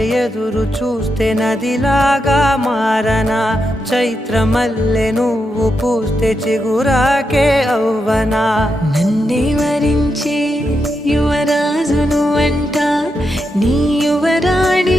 ఎదురు చూస్తే నదిలాగా మారనా, చైత్రమల్లె నువ్వు పూస్తే చిగురాకే అవ్వనా. నన్నే వరించే యువరాజును అంట నీ యువరాణి